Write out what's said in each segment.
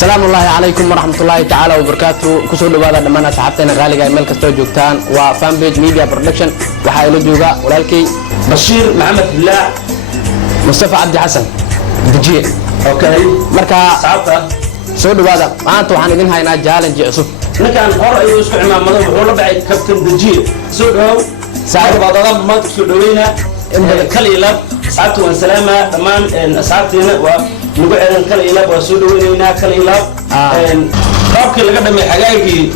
السلام الله عليكم ورحمة الله تعالى وبركاته كسر دواء دمان أصحابتنا غالية إيميل كستو جوكتان وفان بيج ميديا برودكشن وحايلو جوجا ولكن بشير محمد الله مصطفى عبد حسن دجيه اوكي مركا صعبتها سو دواء ما أنتوا حنقين هاينا جالنج عصف نكان قرأ يوسف عمام مدام وحولا بعد كابتن دجيه سو دواء ساعد بعض الله ما تكسر دوينا كلي لاب صعبتوا والسلامة دمان أصحابتنا ونقعد كلي لاب وسو دوينا كلي لاب قابك اللي قدم حقائقي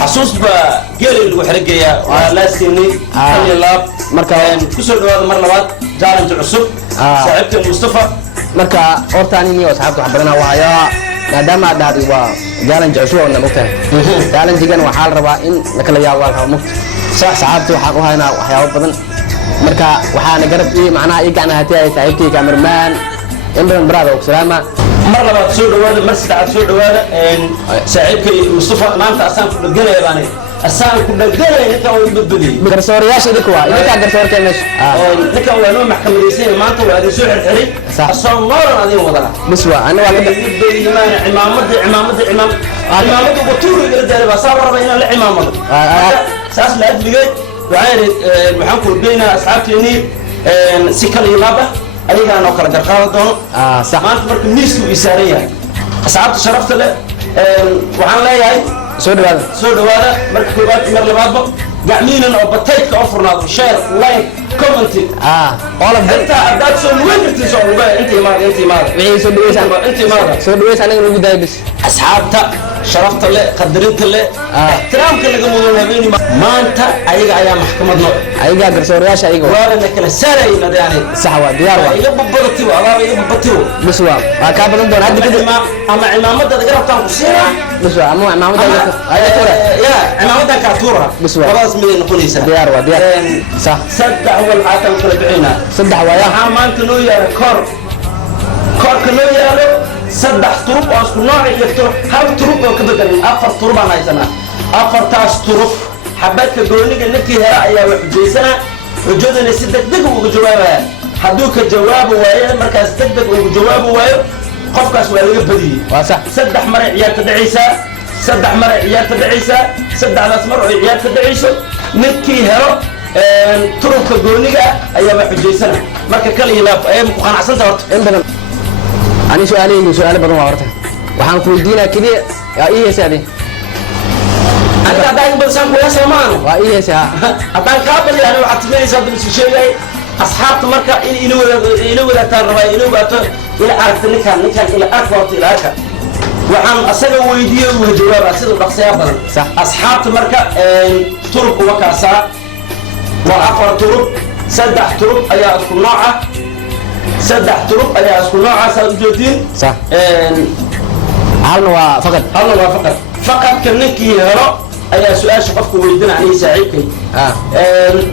حسوس بجيل اللي وحرقيا ولا سيني كلي لاب مركا كسر دواء مرة لبعض جالنج عصف صاحبت مصطفى marka hortaan inii asxaabtu xabadana waaya maadaama daadi waa challenge cusub oo nabugtay challenge-gan waxa la rabaa in la kala yaabo waa mugti saxaabtu waxaan u haynaa waxyaabo badan marka waxaana garab ii macnaha ii gacnaha tahay saaxiibkii cameraman imran brother salaama mar labaad soo dhawaada mar saddexaad soo dhawaada saaxiibkii mustafa maanta asaan ku dhaganaya baan asaan ku dhaganaya ninka uu badbadiyay garsooriyaasha idinku waa idinka garsoorka meesha ninka waa noo maxkamadaysay maanta waa idin soo xirxiray asaan noolan adin wadana biswa ana waa la cimaamada batuur ila daray baa saa raba inaan la cimaamado saas la adligay waxaan ku geynaa asxaabteeni si kala ilaaba ayaga noo kala garqaado doono maanta markuu miisku isaaran yahay asxaabta sharafta leh waxaan leeyahay soo dhawaada marka koobaad mar labaadba gacmiinan oo bataydka oo furnaado share like comment all of them haddaad soo lugan kartiin soo lugan inta imaada wixii soo dhaweys aniga ugu daay bis asxaabta sharafta leh qadarinta leh ixtiraamka laga mudan habeeni maanta ayaga ayaa maxkamad noo ayaga garsooriyaasha ayaga waana kala saarayna yani sax waa diyaar waa iga babadatiyo adaa iga babatiyo bis waa ka badan doon hadda kadib ama cimaamada garabtaan ku siina bis waa ama cimaamada ayaa tura ya cimaamada ka tura wadaas mid noqonaysa diyaar waa diyaar sax saddex wal xaatan kala bixina saddex waa waxa maanta noo yaala koorka noo yaalo saddex turub oo isku nooc iyo hal turub oo ka bedelan afar turub aan haysanaa afartaas turub xabadka gooniga ninkii hera ayaa wax xujaysana xujadana si degdeg ugu jawaabaya hadduu ka jawaabi waayo markaas degdeg ugu jawaabi waayo qofkaas waa laga badiyey waa sax saddex mar ay ciyaarta dhacaysaa saddexdaas mar oo ciyaarta dhacayso ninkii hero turubka gooniga ayaa wax xujaysana marka kala ilaaf ay ku qanacsanta horta in badan ani su'aalo badan waa horta waxaan ku weydiinaa kaliya yaa ii heesaadeen anta hadaan balsan ku heesaa maano waa ii heesaa hadaan kaa bali yani waxaad timaynaysaa dib isu sheegay asxaabta marka ila wadaagtaan rabaa ila waato ila aragta ninkan ila arka horta ila arka waxaan asaga weydiiyey uu jawaaba sida dhaqsiya badan asxaabta marka turubka wakaasaa waa afar turub saddex turub ayaa isku nooca saddex turub ayaa isku nooca saad u jeedin صح halna waa faqad ninkii helo ayaa su'aasha qofku weydiinaya saaxiibkay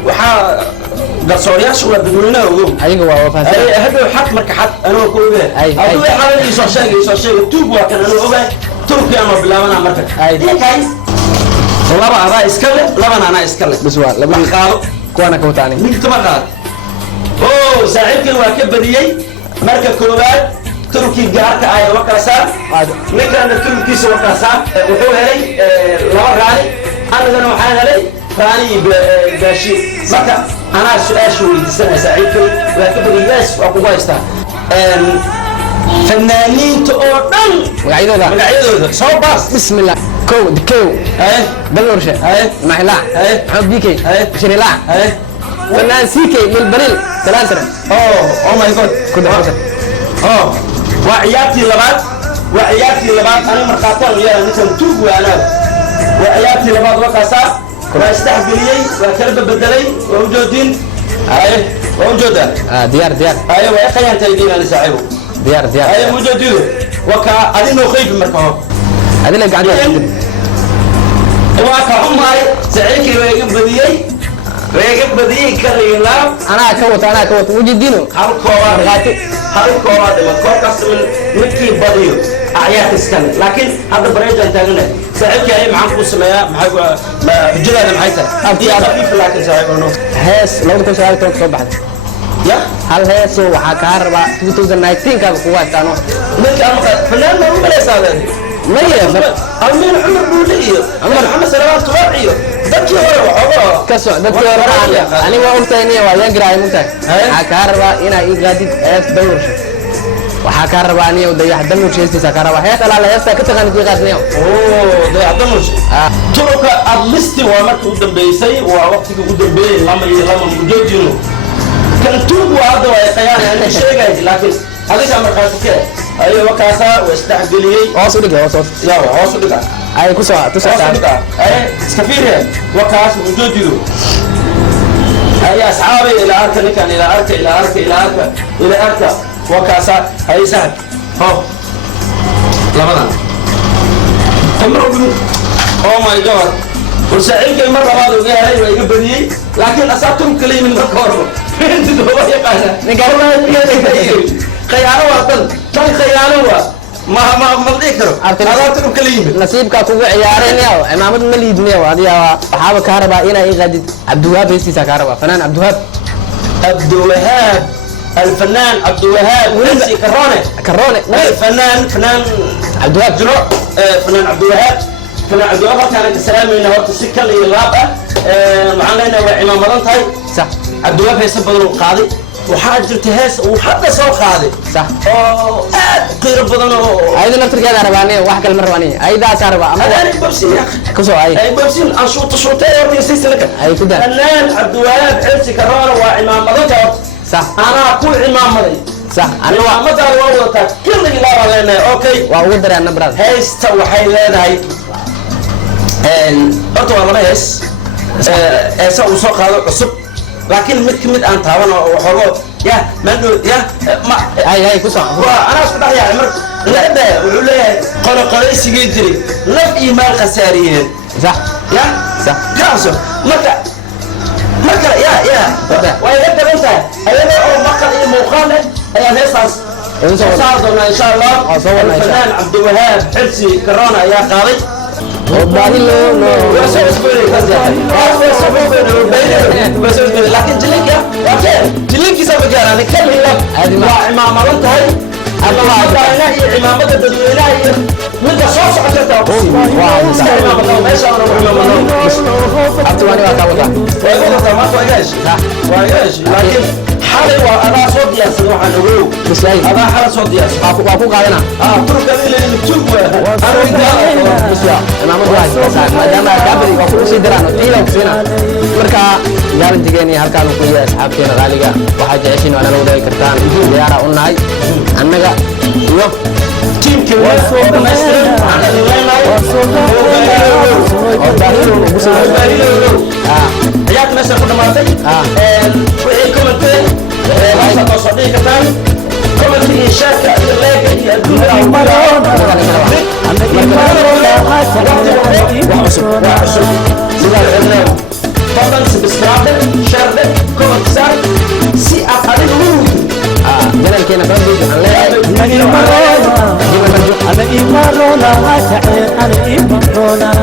waxaa garsooriyaasha waa dadweynaha ogow ayaga waa faahfaahsan hadhow xaq marka xaq anoo ku ogahay hadduu xaalad soo sheegay tuug waa kan anoo ogahay turkii ama bilaabana marka ninkaay laba adaa iska leh labana anaa iska leh bis waa labadii qaado kuwana ka wataani ninka ma qaad saaxiibkay waa ka badiyey marka koowaad turkii gaarka ah wakaasaa ninkana turkiisa wakaasaa wuxuu helay laba raali anigana waxaan helay raani baashi marka anaa su-aasha weydiisanaya saaxiibkay waa ka badiyey waa kugu haystaa fanaaniinta oo dhan magacyadooda soo baas bismillah kow dikow balnorshe maxilaa maxamed bikey shirilaa فنان سيكي من البريل سلانتر اوه ماي جاد كنت حسن وعياتي لبعض انا مرقاتان يا نكن توق وانا وعياتي لبعض وقاسا واستحقلي وكلب بدلي ووجودين موجوده ديار ايوه يا خيان تيدين انا صاحبه ديار ايوه موجودين وكا ادينو خيف مركو ادينا قاعدين وكا عمري سعيكي ويجيب بديي reega badiyay kariina ana ka wata wujidino hal koowaad ma koorkaas midkii badiyo ayaa iskan laakiin hadda bareejan taagna saaxiibkii ay maxaan ku sameeyaa hujjada maxay tahay aftiyaada laakiin saaxiibno hees 2019 soo baxday ya hal hees waxa ka rabaa 2019 ka ku waataano ninka ama fanaan ma u maleysaadeen مية أمين عمر بولي عمر محمد سلامات توعيه ذكي هو وحواه كسر dadkii hore aniga waa ogtahay waa yagraay mugtahay waxa ka rabaa ina ii gaadid hees dawr waxa ka rabaa aniga u dayax dawr sheestiisa ka rabaa hees ala heesta ka taqaan ii qaadnayo dayax dawr turuka adlisti waa markii u dambeysay waa waqtigii u dambeeyay lama mujoojino kan tuug waa hada way qayaan ana sheegay laakiin adiga markaas ka ayo wakaasa wasdax galiyay hoos u dhigay hoos u dhigay ay ku soo tusaataa ay iskafiiriya wakaas mujoojino ay asxaabi ila arka nikan ila arka wakaasa ay sahab ho labadan oh my god وسائلك مرة بعض وجاها هاي ويقبلني لكن أصابتهم كلي من مكارم أنت دوبا يقانا نقارنا خيانة وطن كان خيانة ما ذكره أصابتهم كلي نصيبك كوع عيارين ياو إمام المليد نياو هذه وحاب كهرباء إنا يغادي عبد الوهاب يستيسا كهرباء فنان عبد الوهاب الفنان عبد الوهاب ونسي كرونة فنان عبد الوهاب جروع فنان عبد الوهاب كنا عبد الوهاب كان السلام إنه هو تسكر لي اللابة معنا إنه وعمام مدنتهاي صح عبد الوهاب يسبب القاضي وحاجة تهس وحتى سو قاضي صح قير بدنه أيضا نفترض هذا رباني واحد المرواني أيضا ساربا أنا ببسي يا أخي كسو أي ببسي أشوط شوطين يسيس لك أي كده فنان عبد الوهاب عرسي كرارة وعمام مدنتهاي صح أنا أقول عمام مدني صح أنا ما تعرف والله كل اللي لا لنا أوكي وأقدر أنا براد هاي استوى حي هاي horta waa laba hees heesa uu soo qaado cusub laakiin mid ka mid aan taabano waxoogo ya maandho ya ma hay ku soo waa anaa isku dhaxyahay mar leeda wuxuu leeyahay qolqolaysigii jiray naf iyo maal khasaariyeen صح ya صح kaaso marka ya way la daban tahay ayada oo maqal iyo muuqaal leh ayaa heestaas saar doonaa insha allah fanaan cabdiwahaab xirsi karoona ayaa qaaday لكن جلينك سوف جانا نكمل وعمامة انتهي عمامة الدنيا من الصوص عجلتها لكن حالي وانا صوت ياسر وحن اقول بس اي انا حالي صوت ياسر وابو قاعدنا ترك اللي نكتب انا بس يا انا ما دام قبل وابو سيدران تيلا وكسينا marka gaalantigeeni halkaan ku yahay asxaabteena qaaliga waxa jeceshin wana loo dhigi kartaan diyaar u nahay annaga iyo teamka waa soo dhameystay ana leenahay ayaad meesha ku dhamaatay wixii commented waxa soo soo dhigi kartaan commenting shaka iyo like iyo adduunka فضل سبسكرايب شير كومنت سار سي أقل جنا الكينا فندق أنا إيمارونا